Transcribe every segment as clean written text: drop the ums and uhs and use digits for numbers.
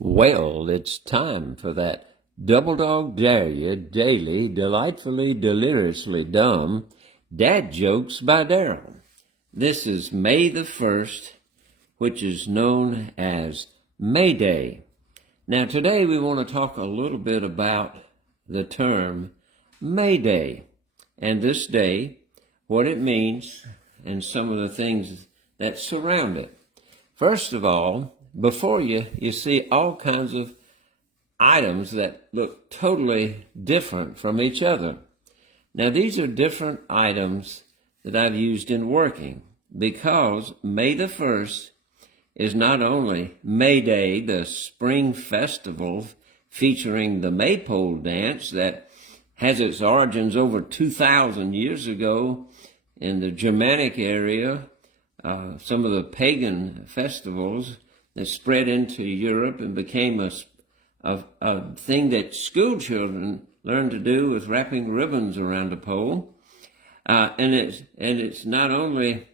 Well, it's time for that Double Dog Dare You Daily, Delightfully, Deliriously Dumb Dad Jokes by Daryl. This is May the 1st, which is known as May Day. Now, today we want to talk a little bit about the term May Day and this day, what it means, and some of the things that surround it. First of all, before you see all kinds of items that look totally different from each other. Now, these are different items that I've used in working because May the 1st is not only May Day, the spring festival featuring the maypole dance that has its origins over 2,000 years ago in the Germanic area, some of the pagan festivals that spread into Europe and became a thing that school children learned to do with wrapping ribbons around a pole. And it's not only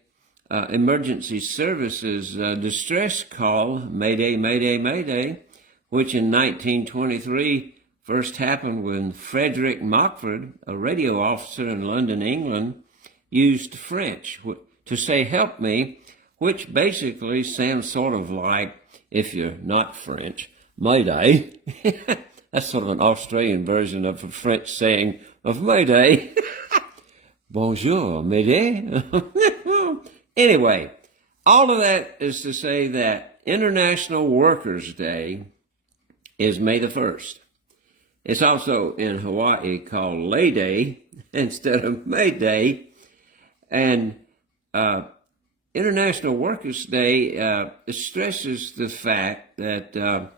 emergency services distress call, Mayday, Mayday, Mayday, which in 1923 first happened when Frederick Mockford, a radio officer in London, England, used French to say help me, which basically sounds sort of like, if you're not French, Mayday. That's sort of an Australian version of a French saying of Mayday. Bonjour, Mayday. Anyway, all of that is to say that International Workers' Day is May the 1st. It's also in Hawaii called Lay Day instead of May Day. And International Workers' Day stresses the fact that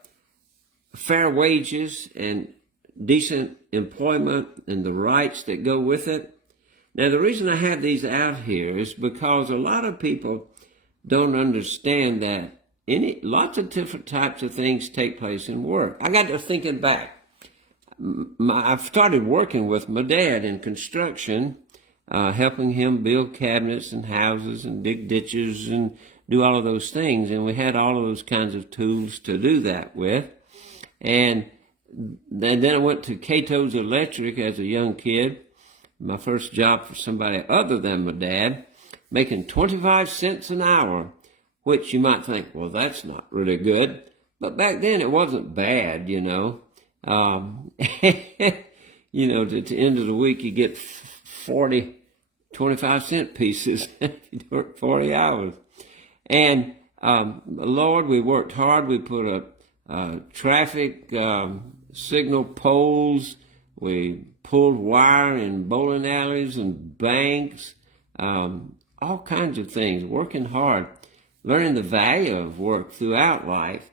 fair wages and decent employment and the rights that go with it. Now, the reason I have these out here is because a lot of people don't understand that lots of different types of things take place in work. I got to thinking back. I've started working with my dad in construction, helping him build cabinets and houses and dig ditches and do all of those things. And we had all of those kinds of tools to do that with. And then I went to Cato's Electric as a young kid, my first job for somebody other than my dad, making 25 cents an hour, which you might think, well, that's not really good. But back then it wasn't bad, you know. You know, at the end of the week you get 40 25-cent pieces if you work 40 hours. And Lord, we worked hard. We put up traffic signal poles. We pulled wire in bowling alleys and banks, all kinds of things, working hard, learning the value of work throughout life.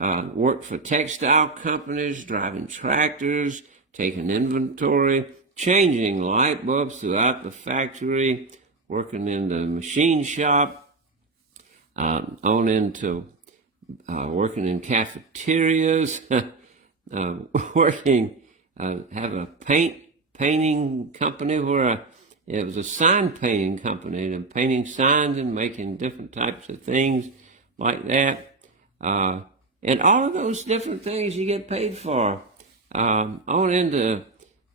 Worked for textile companies, driving tractors, taking inventory, changing light bulbs throughout the factory, working in the machine shop, on into working in cafeterias, working, have a painting company where it was a sign painting company, and painting signs and making different types of things like that. And all of those different things you get paid for. On into,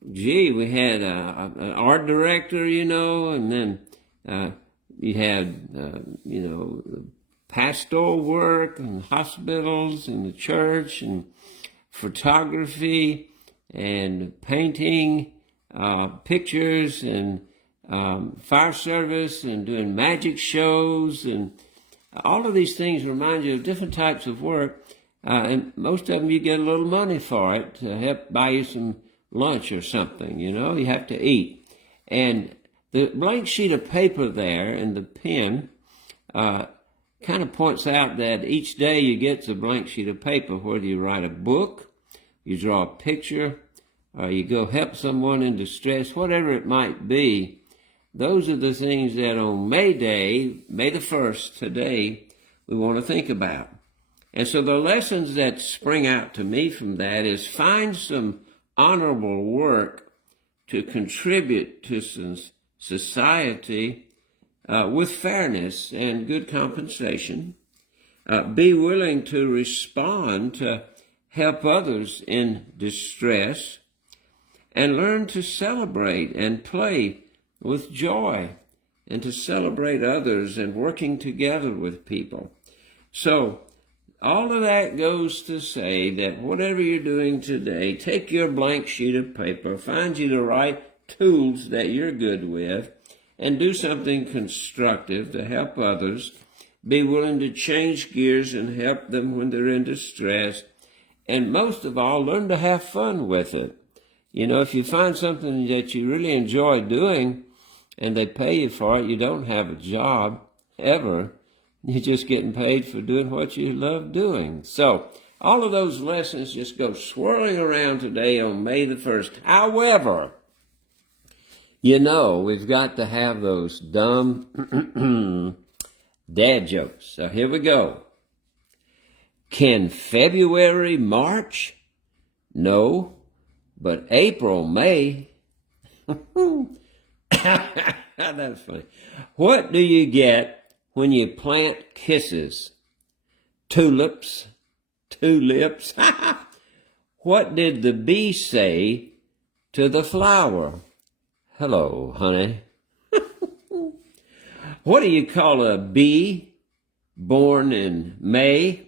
we had an art director, you know, and then you had, you know, pastoral work and hospitals and the church and photography and painting, pictures and fire service and doing magic shows, and all of these things remind you of different types of work. And most of them you get a little money for it to help buy you some lunch or something, you know, you have to eat. And the blank sheet of paper there and the pen kind of points out that each day you get a blank sheet of paper, whether you write a book, you draw a picture, or you go help someone in distress, whatever it might be. Those are the things that on May Day, May the 1st, today, we want to think about. And so the lessons that spring out to me from that is find some honorable work to contribute to society with fairness and good compensation. Be willing to respond to help others in distress, and learn to celebrate and play with joy and to celebrate others and working together with people. So all of that goes to say that whatever you're doing today, take your blank sheet of paper, find you the right tools that you're good with, and do something constructive to help others. Be willing to change gears and help them when they're in distress. And most of all, learn to have fun with it. You know, if you find something that you really enjoy doing and they pay you for it, you don't have a job ever. You're just getting paid for doing what you love doing. So all of those lessons just go swirling around today on May the 1st. However, you know, we've got to have those dumb dad jokes. So here we go. Can February march? No, but April may. That's funny. What do you get when you plant kisses? Tulips. Tulips. What did the bee say to the flower? Hello, honey. What do you call a bee born in May?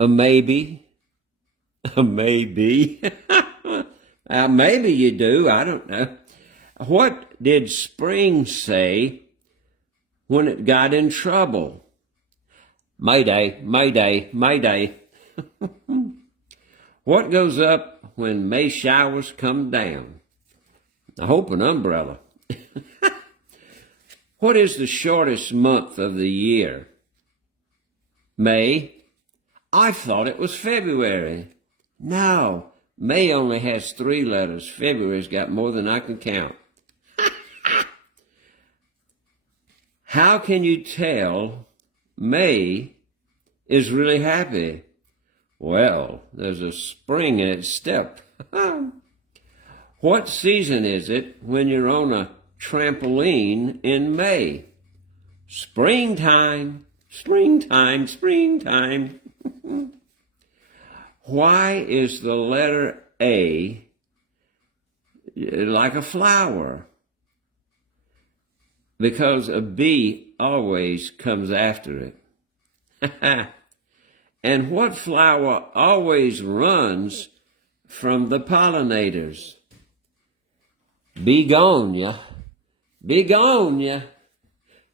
A maybe. A maybe. Maybe you do. I don't know. What did spring say when it got in trouble? Mayday, mayday, mayday. What goes up when May showers come down? I hope an umbrella. What is the shortest month of the year? May. I thought it was February. No, May only has 3 letters. February's got more than I can count. How can you tell May is really happy? Well, there's a spring in its step. What season is it when you're on a trampoline in May? Springtime, springtime, springtime. Why is the letter A like a flower? Because a bee always comes after it. And what flower always runs from the pollinators? Begonia. Begonia.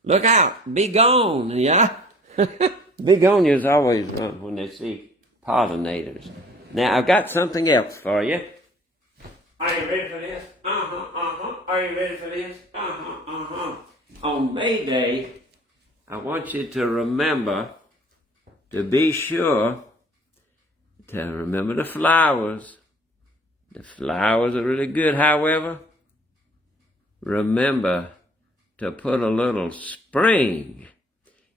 Look out, begonia. Begonias always run when they see pollinators. Now, I've got something else for you. Are you ready for this? Are you ready for this? On May Day, I want you to remember to be sure to remember the flowers. The flowers are really good, however. Remember to put a little spring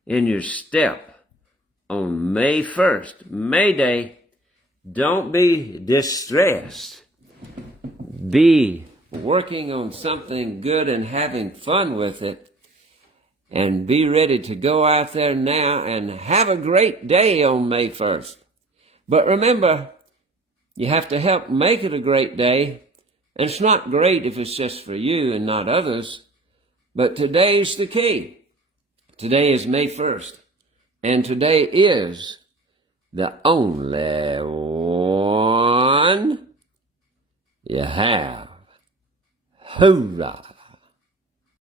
in your step on May 1st, May Day. Don't be distressed. Be working on something good and having fun with it. And be ready to go out there now and have a great day on May 1st. But remember, you have to help make it a great day. And it's not great if it's just for you and not others. But today's the key. Today is May 1st. And today is the only one you have. Hoorah!